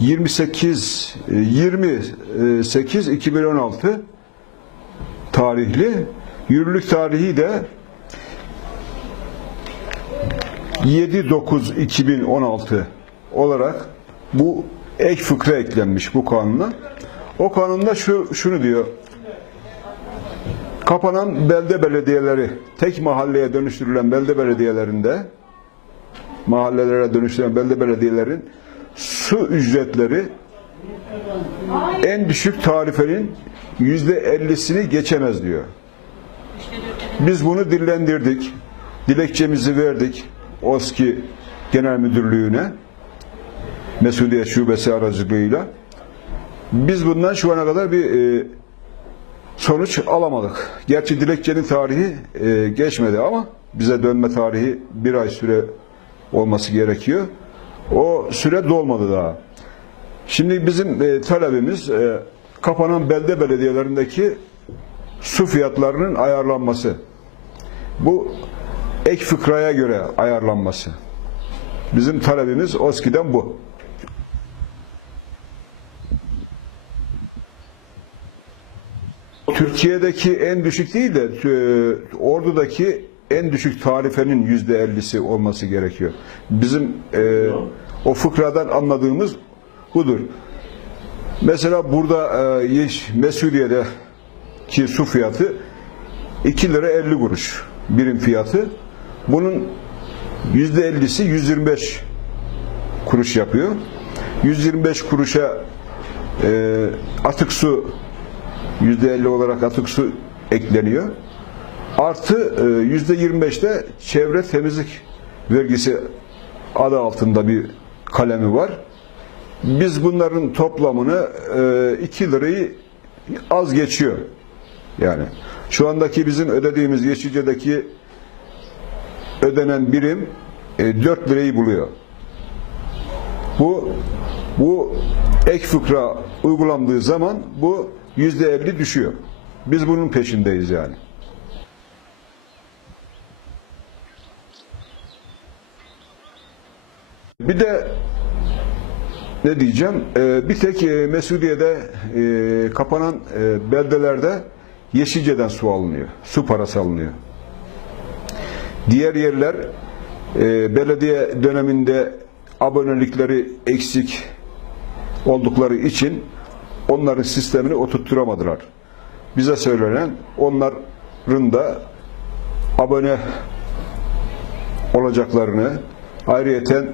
28 e, 28 2016 tarihli yürürlük tarihi de 7-9-2016 olarak bu ek fıkra eklenmiş bu kanuna. O kanunda şu, şunu diyor. Kapanan belde belediyeleri, tek mahalleye dönüştürülen belde belediyelerinde, mahallelere dönüştürülen belde belediyelerin su ücretleri en düşük tarifenin yüzde ellisini geçemez diyor. Biz bunu dillendirdik. Dilekçemizi verdik. OSKİ Genel Müdürlüğü'ne. Mesuliyet Şubesi aracılığıyla. Biz bundan şu ana kadar bir e, sonuç alamadık. Gerçi dilekçenin tarihi e, geçmedi ama bize dönme tarihi bir ay süre olması gerekiyor. O süre dolmadı daha. Şimdi bizim e, talebimiz e, kapanan belde belediyelerindeki su fiyatlarının ayarlanması. Bu ek fıkraya göre ayarlanması. Bizim talebimiz OSKİ'den bu. Türkiye'deki en düşük değil de e, Ordu'daki en düşük tarifenin yüzde ellisi olması gerekiyor. Bizim e, o fıkradan anladığımız budur. Mesela burada e, Yeş- Mesudiye'deki su fiyatı 2 lira 50 kuruş birim fiyatı. Bunun yüzde ellisi 125 kuruş yapıyor. 125 kuruşa e, atık su yüzde 50 olarak atık su ekleniyor. Artı e, yüzde 25'te çevre temizlik vergisi adı altında bir kalemi var. Biz bunların toplamını 2 lirayı az geçiyor. Yani şu andaki bizim ödediğimiz Yeşilce'deki ödenen birim 4 lirayı buluyor. Bu bu ek fıkra uygulandığı zaman bu yüzde elli düşüyor. Biz bunun peşindeyiz yani. Bir de ne diyeceğim? Ee, bir tek e, Mesudiye'de e, kapanan e, beldelerde Yeşilce'den su alınıyor. Su parası alınıyor. Diğer yerler e, belediye döneminde abonelikleri eksik oldukları için onların sistemini oturtturamadılar. Bize söylenen onların da abone olacaklarını ayrıyeten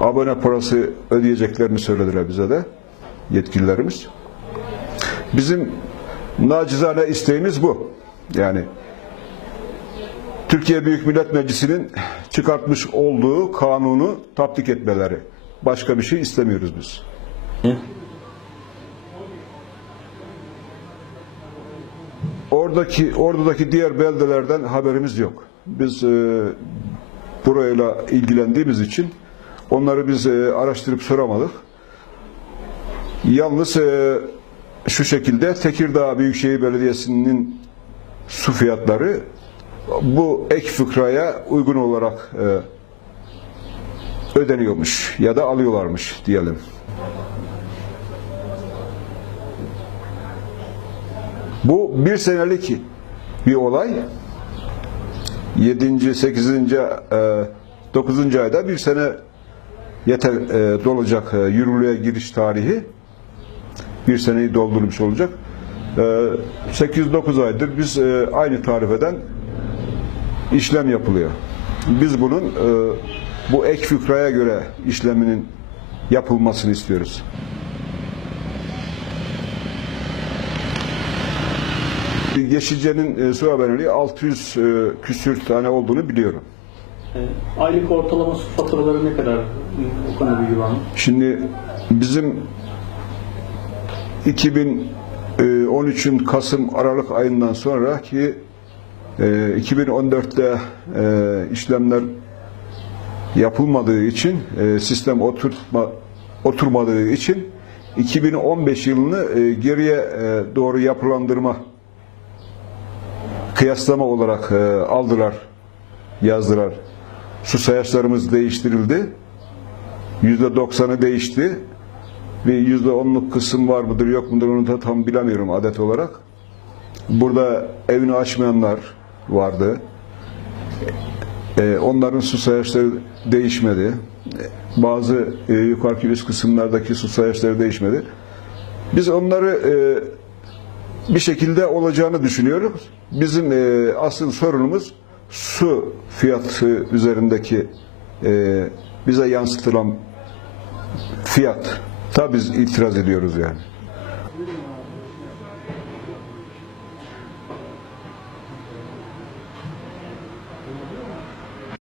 abone parası ödeyeceklerini söylediler bize de yetkililerimiz. Bizim nacizane isteğimiz bu. Yani Türkiye Büyük Millet Meclisi'nin çıkartmış olduğu kanunu tatbik etmeleri. Başka bir şey istemiyoruz biz. Oradaki oradaki diğer beldelerden haberimiz yok. Biz e, burayla ilgilendiğimiz için onları biz e, araştırıp soramadık. Yalnız e, şu şekilde Tekirdağ Büyükşehir Belediyesi'nin su fiyatları bu ek fıkraya uygun olarak e, ödeniyormuş ya da alıyorlarmış diyelim. Bu bir senelik bir olay. 7. 8. e, 9. ayda bir sene yeter e, dolacak e, yürürlüğe giriş tarihi. Bir seneyi doldurmuş olacak. E, 8-9 aydır biz e, aynı tarifeden işlem yapılıyor. Biz bunun e, bu ek fükraya göre işleminin yapılmasını istiyoruz. Yeşilce'nin e, su haberleri 600 e, küsür tane olduğunu biliyorum. E, Aylık ortalama su faturaları ne kadar? O konuda bilgi var mı? Şimdi bizim 2013'ün Kasım Aralık ayından sonra ki e, 2014'te e, işlemler yapılmadığı için e, sistem oturtma oturmadığı için 2015 yılını e, geriye e, doğru yapılandırma kıyaslama olarak e, aldılar, yazdılar. Su sayaçlarımız değiştirildi. %90'ı değişti. bir yüzde onluk kısım var mıdır yok mudur onu da tam bilemiyorum adet olarak. Burada evini açmayanlar vardı. E, onların su sayaçları değişmedi. Bazı e, yukarıki üst kısımlardaki su sayaçları değişmedi. Biz onları e, bir şekilde olacağını düşünüyoruz. Bizim e, asıl sorunumuz su fiyatı üzerindeki e, bize yansıtılan fiyat. Tabi biz itiraz ediyoruz yani.